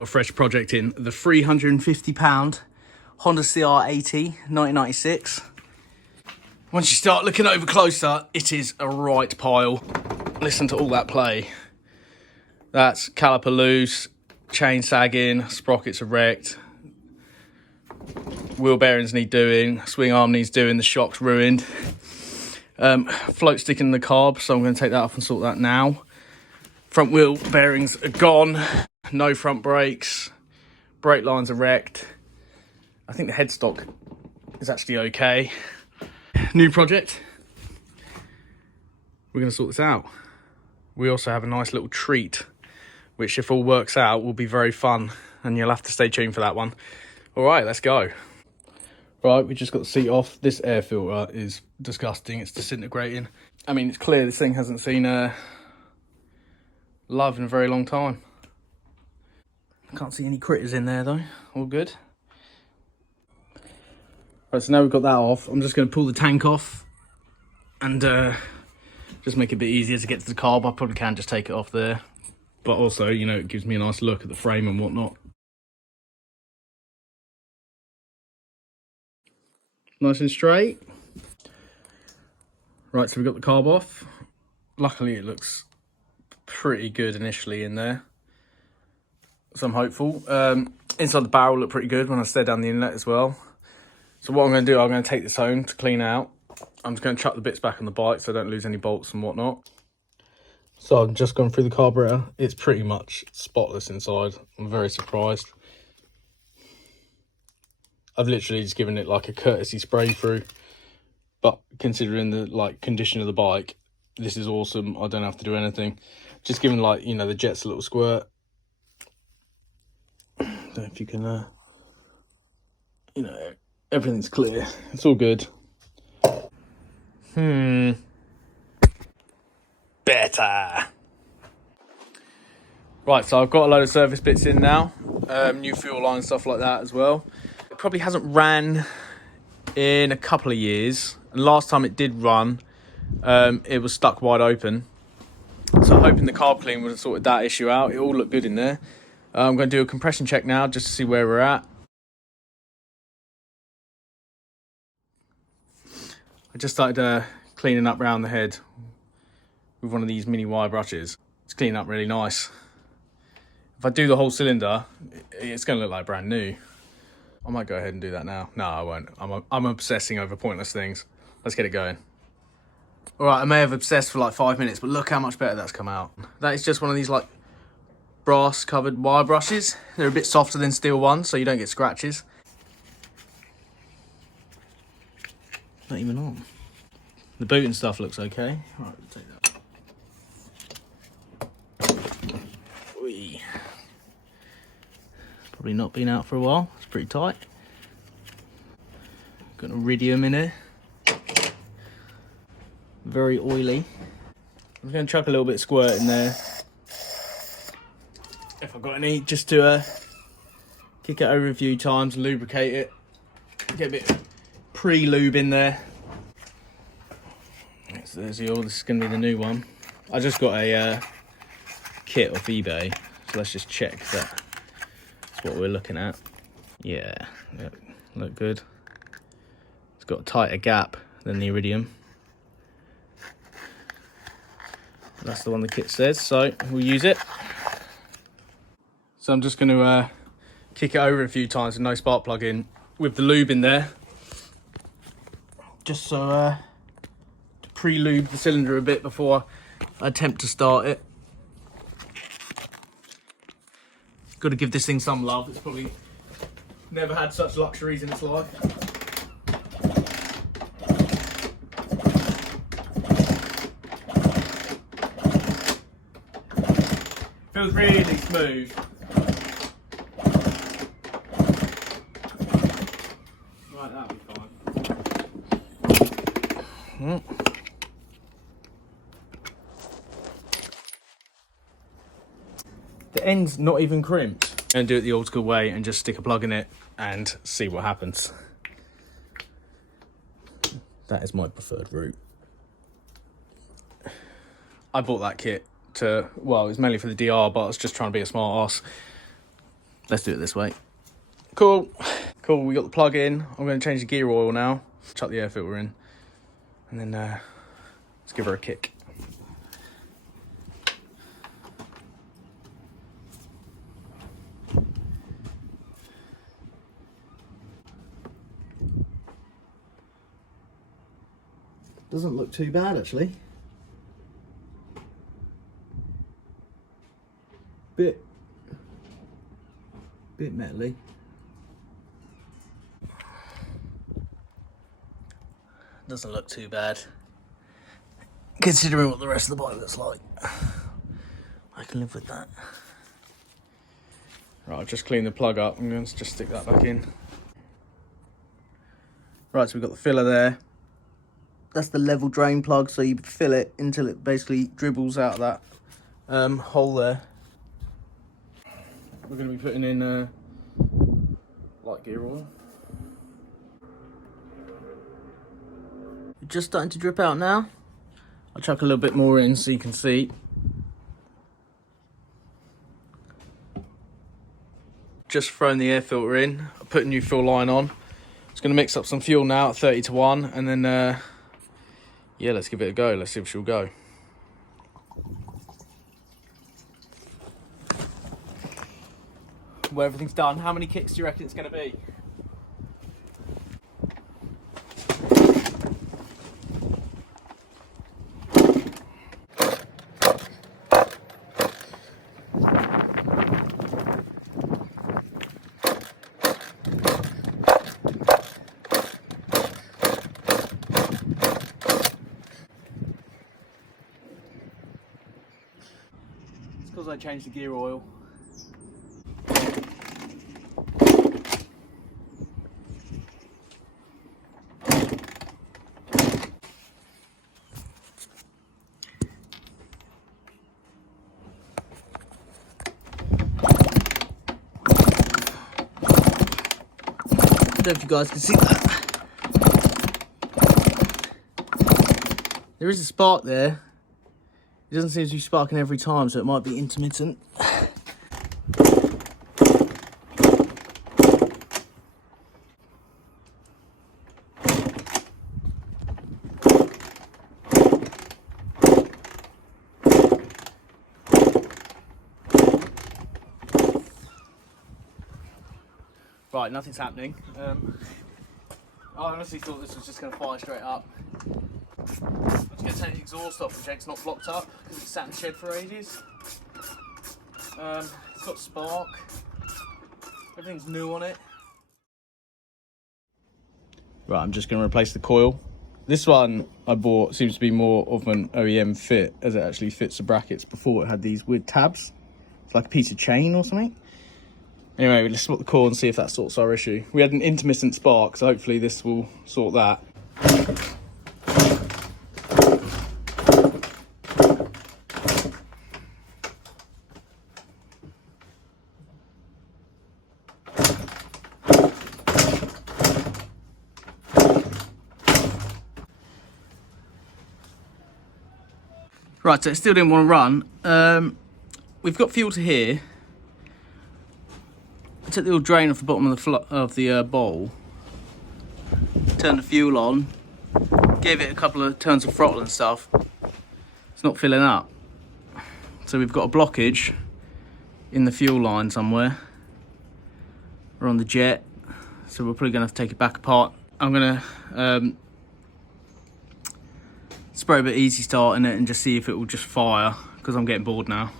A fresh project in the £350 Honda CR80 1996. Once you start looking over closer, it is a right pile. Listen to all that play. That's caliper loose, chain sagging, sprockets are wrecked, wheel bearings need doing, swing arm needs doing, the shock's ruined. Float sticking in the carb, so I'm going to take that off and sort that now. Front wheel bearings are gone, no front brakes, brake lines are wrecked. I think the headstock is actually okay. New project. We're going to sort this out. We also have a nice little treat, which if all works out will be very fun, and you'll have to stay tuned for that one. All right, let's go. Right, we just got the seat off. This air filter is disgusting. It's disintegrating. I mean, it's clear this thing hasn't seen love in a very long time. I can't see any critters in there though. All good. Right, so now we've got that off, I'm just going to pull the tank off and just make it a bit easier to get to the carb. I probably can just take it off there, but also, you know, it gives me a nice look at the frame and whatnot. Nice and straight. Right, so we've got the carb off. Luckily it looks pretty good initially in there, so I'm hopeful. Inside the barrel looked pretty good when I stared down the inlet as well. So what I'm going to do, I'm going to take this home to clean out. I'm just going to chuck the bits back on the bike so I don't lose any bolts and whatnot. So I've just gone through the carburetor. It's pretty much spotless inside. I'm very surprised. I've literally just given it like a courtesy spray through, but considering the condition of the bike, this is awesome. I don't have to do anything. Just giving the jets a little squirt. Don't know if you can, everything's clear. It's all good. Better. Right, so I've got a load of service bits in now. New fuel line, stuff like that as well. It probably hasn't ran in a couple of years. And last time it did run, it was stuck wide open. So I'm hoping the carb clean would have sorted that issue out. It all looked good in there. I'm going to do a compression check now just to see where we're at. I just started cleaning up round the head with one of these mini wire brushes. It's cleaning up really nice. If I do the whole cylinder, it's going to look like brand new. I might go ahead and do that now. No, I won't. I'm obsessing over pointless things. Let's get it going. All right, I may have obsessed for like 5 minutes, but look how much better that's come out. That is just one of these brass covered wire brushes. They're a bit softer than steel ones, so you don't get scratches. Not even on. The boot and stuff looks okay. Right, we'll take that. Whee. Probably not been out for a while. It's pretty tight. Got an iridium in here. Very oily. I'm going to chuck a little bit of squirt in there, if I've got any, just to kick it over a few times and lubricate it. Get a bit of pre-lube in there. So there's the oil. This is going to be the new one. I just got a kit off eBay, so let's just check that that's what we're looking at. Yeah, look good. It's got a tighter gap than the iridium. That's the one the kit says, so we'll use it. So I'm just going to kick it over a few times with no spark plug in, with the lube in there, just so to pre-lube the cylinder a bit before I attempt to start it. Got to give this thing some love. It's probably never had such luxuries in its life. Feels really smooth. Right, that'll be fine. The end's not even crimped. I'm going to do it the old school way and just stick a plug in it and see what happens. That is my preferred route. I bought that kit to, well, it was mainly for the DR, but I was just trying to be a smart ass. Let's do it this way. Cool. Cool, we got the plug in. I'm going to change the gear oil now. Chuck the air filter in. And then let's give her a kick. Doesn't look too bad actually. Bit metally. Doesn't look too bad, considering what the rest of the bike looks like. I can live with that. Right, I've just cleaned the plug up. I'm going to just stick that back in. Right, so we've got the filler there. That's the level drain plug, so you fill it until it basically dribbles out of that hole there. We're going to be putting in light gear oil. Just starting to drip out now. I'll chuck a little bit more in so you can see. Just thrown the air filter in. I put a new fuel line on. Just going to mix up some fuel now at 30:1, and then yeah, let's give it a go. Let's see if she'll go. Well, everything's done. How many kicks do you reckon it's going to be? It's because I changed the gear oil. I don't know if you guys can see that. There is a spark there. It doesn't seem to be sparking every time, so it might be intermittent. Right, nothing's happening. I honestly thought this was just going to fire straight up. I'm just going to take the exhaust off and check it's not blocked up because it's sat in the shed for ages. It's got spark. Everything's new on it. Right, I'm just going to replace the coil. This one I bought seems to be more of an OEM fit, as it actually fits the brackets. Before it had these weird tabs. It's like a piece of chain or something. Anyway, let's swap the coil and see if that sorts our issue. We had an intermittent spark, so hopefully this will sort that. Right, so it still didn't want to run. We've got fuel to here. I took the little drain off the bottom of the bowl, turned the fuel on, gave it a couple of turns of throttle and stuff. It's not filling up. So we've got a blockage in the fuel line somewhere. We're on the jet, so we're probably going to have to take it back apart. I'm going to spray a bit easy start in it and just see if it will just fire, because I'm getting bored now.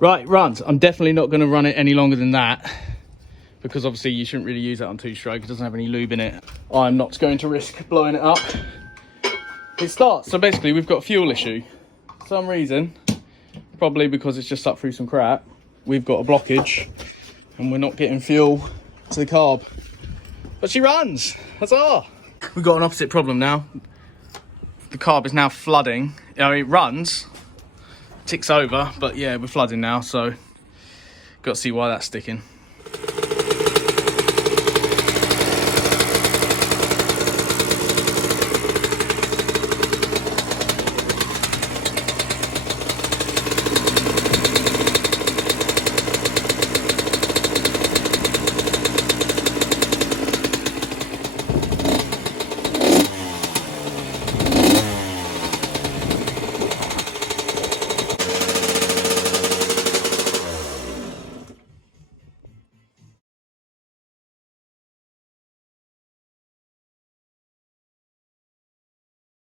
Right, runs. I'm definitely not going to run it any longer than that, because obviously you shouldn't really use that on two-stroke. It doesn't have any lube in it. I'm not going to risk blowing it up. It starts. So basically we've got a fuel issue. For some reason, probably because it's just sucked through some crap, we've got a blockage and we're not getting fuel to the carb. But she runs. Huzzah! We've got an opposite problem now. The carb is now flooding. I mean, it runs, ticks over, but yeah, we're flooding now, so got to see why that's sticking.